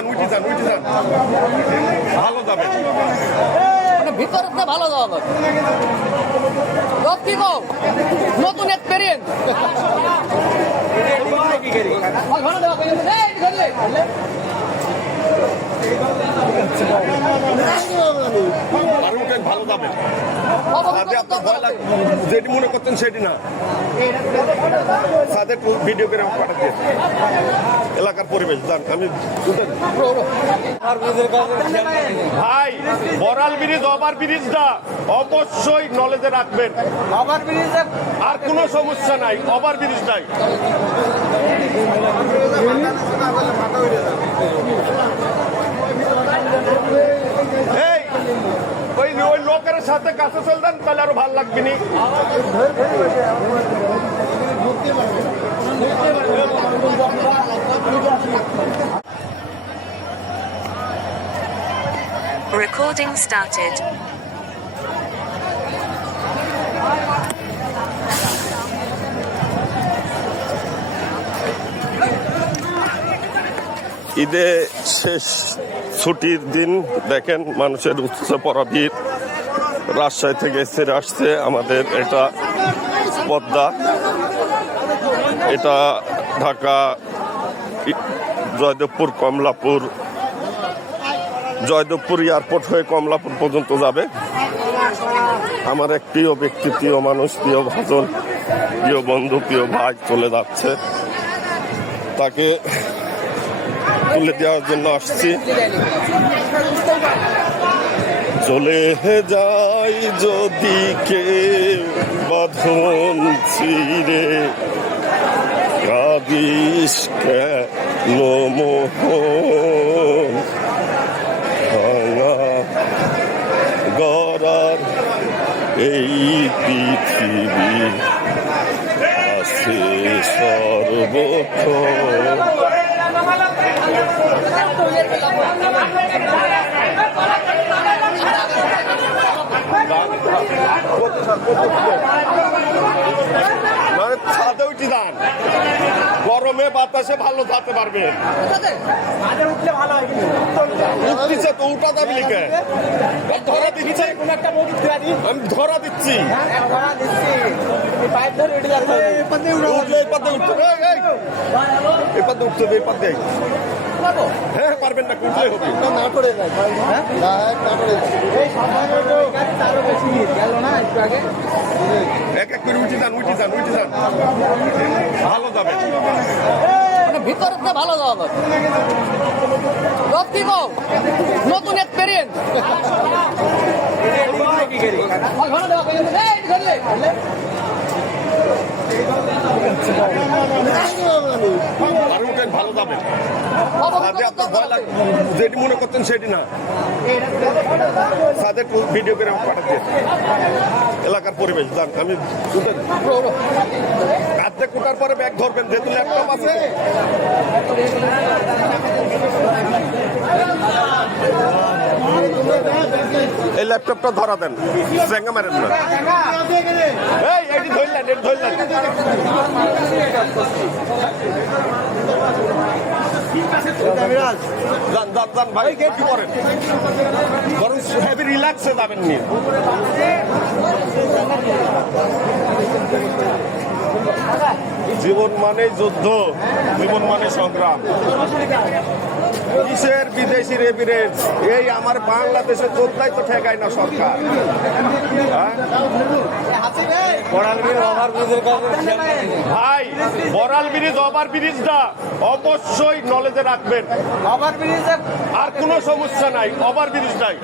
যান ভালো যাবে ভিতরে ভালো যাওয়া কি গো নতুন এক্সপেরিয়েন্স ভালো যাবে আপনার ভয় লাগে যেটি মনে করছেন সেটি না তাদের ভিডিও করে পাঠাতে এলাকার পরিবেশ জান আমি ভাই বড়াল ব্রিজ ওভার ব্রিজটা অবশ্যই নলেজে রাখবেন ওভার ব্রিজ আর কোনো সমস্যা নাই ওভার ব্রিজটাই এই ওই লোকের সাথে কাছে চলতেন তাহলে আরো ভালো লাগবে নি Recording started. ঈদে শেষ ছুটির দিন দেখেন মানুষের উৎসব পরাবির রাজশাহী থেকে ছেড়ে আসছে আমাদের এটা পদ্মা এটা ঢাকা জয়দেবপুর কমলাপুর জয়দেবপুর এয়ারপোর্ট হয়ে কমলাপুর পর্যন্ত যাবে আমার এক প্রিয় ব্যক্তি প্রিয় মানুষ প্রিয় ভাজন প্রিয় বন্ধু প্রিয় ভাই চলে যাচ্ছে তাকে তুলে দেওয়ার জন্য আসছি চলে যাই যদি কেউ বাঁধন ছিঁড়ে কাঁদিস কেন মোহন ভাঙা গড়ার এই পৃথিবী আছে সর্বক্ষণ মানে ছাদে উঠি যান গরমে বাতাসে ভালো থাকতে পারবে উঠতেছে তো উঠা যাবে লিখে ধরা দিচ্ছে আমি ধরা দিচ্ছি উঠলে এই পাতে উঠতে এই পাতে উঠতে এই পাতে হ্যাঁ পারবেন না উঠলে হবে না করে এক এক করে উঠে যান ভালো যাবে ভিতরে ভালো যাওয়া কি গো নতুন এক্সপেরিয়েন্স ভালো যাবে আপনার ভয় লাগে যেটি মনে করছেন সেটি না তাদের ভিডিও করে পাঠাতে এলাকার পরিবেশ জান আমি কাঁদতে কোটার পরে ব্যাগ ধরবেন যেহেতু ল্যাপটপ আছে এই ল্যাপটপটা ধরা দেন স্যাঙ্গা মারেন না এই এটি ধরলেন যান ভাই কি করেন বরং হেভি রিল্যাক্সে যাবেন নিয়ে জীবন মানে যুদ্ধ জীবন মানে সংগ্রাম কিসের বিদেশি রেভিরেন্স এই আমার বাংলাদেশে চলতাই তো ঠেকায় না সরকার ভাই বড়াল ব্রিজ ওভার ব্রিজটা অবশ্যই নলেজে রাখবেন ওভার ব্রিজ আর কোনো সমস্যা নাই ওভার ব্রিজটাই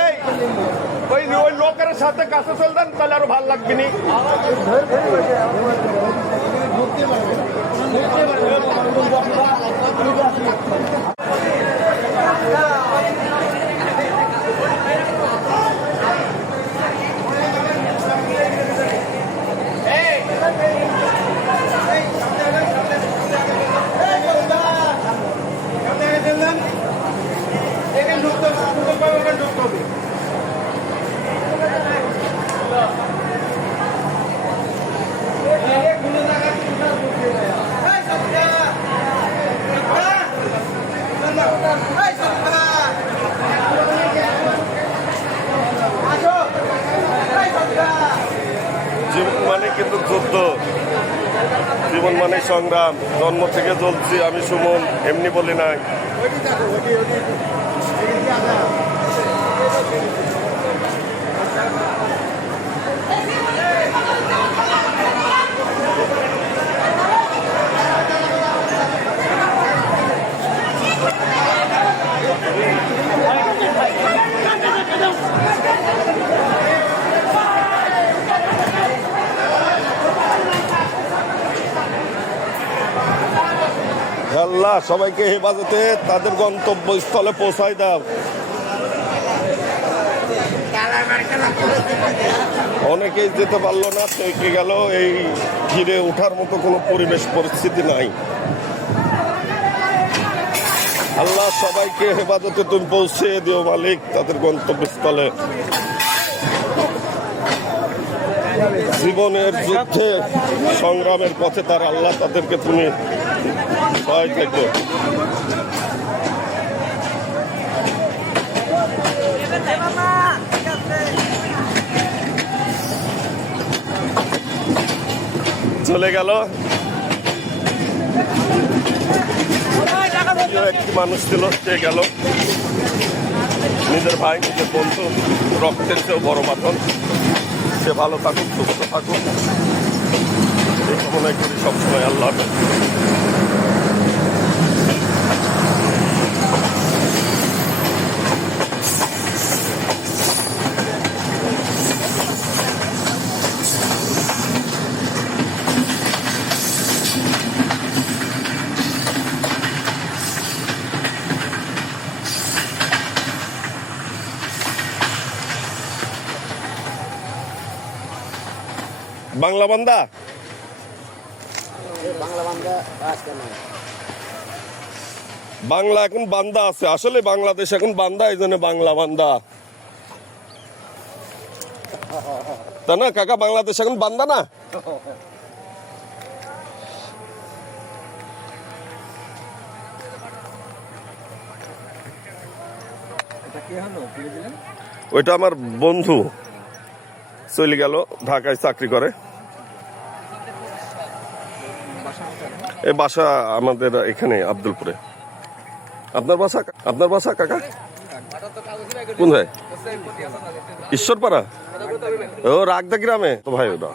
এই ওই লোকের সাথে কাছে চলতেন তাহলে আরো ভালো লাগবে নি মানে কিন্তু যুদ্ধ, জীবন মানে সংগ্রাম। জন্ম থেকে চলছি আমি সুমন, এমনি বলি নাই। আল্লাহ সবাইকে হেফাজতে তাদের গন্তব্যস্থলে পৌঁছায় দাও। অনেকেই যেতে পারলো না, থেকে গেল। এই ঘিরে ওঠার মতো কোনো পরিবেশ পরিস্থিতি নাই। আল্লাহ সবাইকে হেফাজতে তুমি পৌঁছে দিও মালিক তাদের গন্তব্যস্থলে। জীবনের যুদ্ধে সংগ্রামের পথে তার আল্লাহ তাদেরকে তুমি সহায় থেকো। চলে গেল একটি মানুষ ছিল, সে গেল। নিজের ভাই, নিজের বন্ধু, রক্তের চেয়েও বড় বাঁধন। সে ভালো থাকুক, সুস্থ থাকুক, এই কামনা করি সবসময় আল্লাহ। বাংলা বান্দা, বাংলা এখন বান্দা আছে। আসলে বাংলাদেশ এখন বান্দা, এই জন্য বাংলা বান্দা, তা না কাকা? বাংলাদেশ এখন বান্দা না? ওইটা আমার বন্ধু, চলে গেল, ঢাকায় চাকরি করে। এই বাসা আমাদের এখানে আব্দুলপুরে। আপনার বাসা কাকা কোন ভাই? ঈশ্বরপাড়া, ও রাগদা গ্রামে তো ভাই ওটা।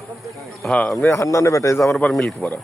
হ্যাঁ, আমি হান্নানে বেটা, আমার বার মিল্কি পাড়া।